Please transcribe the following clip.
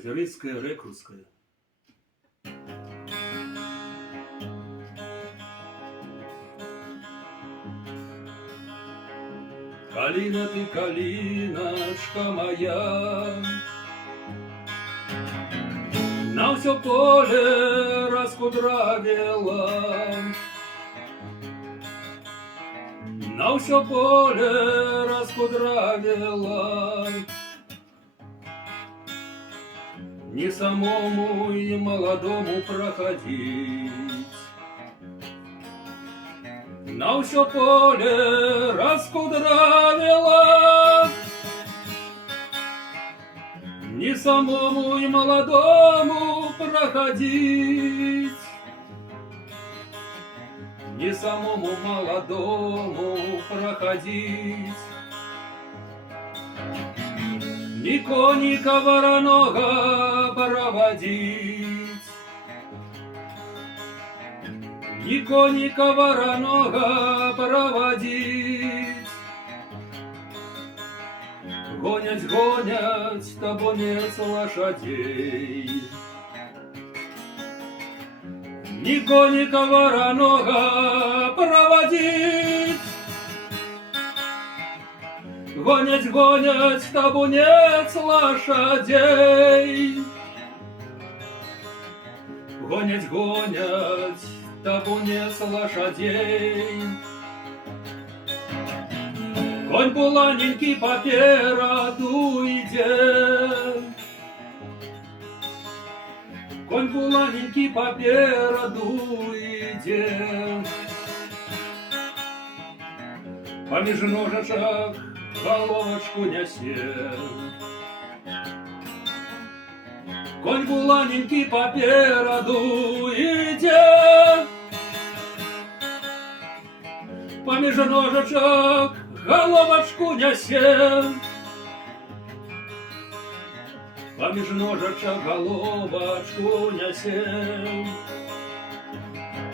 Озерицкая, Рекрутская. Калина ты, калиночка моя, на все поле раскудравела, на все поле раскудравела. Не самому и молодому проходить, на все поле раскудравела. Не самому и молодому проходить, не самому молодому проходить. Ни коника воронога проводить, ни коника воронога проводить. Гонять, гонять табунец лошадей, ни коника воронога проводить. Гонять, гонять табунец лошадей, гонять, гонять табунец лошадей. Конь буланенький попереду идет, конь буланенький попереду идет. Помеж ножичек головочку несе, конь буланенький попереду идет. Помеж ножичек головочку несе, помеж ножичек головочку несе.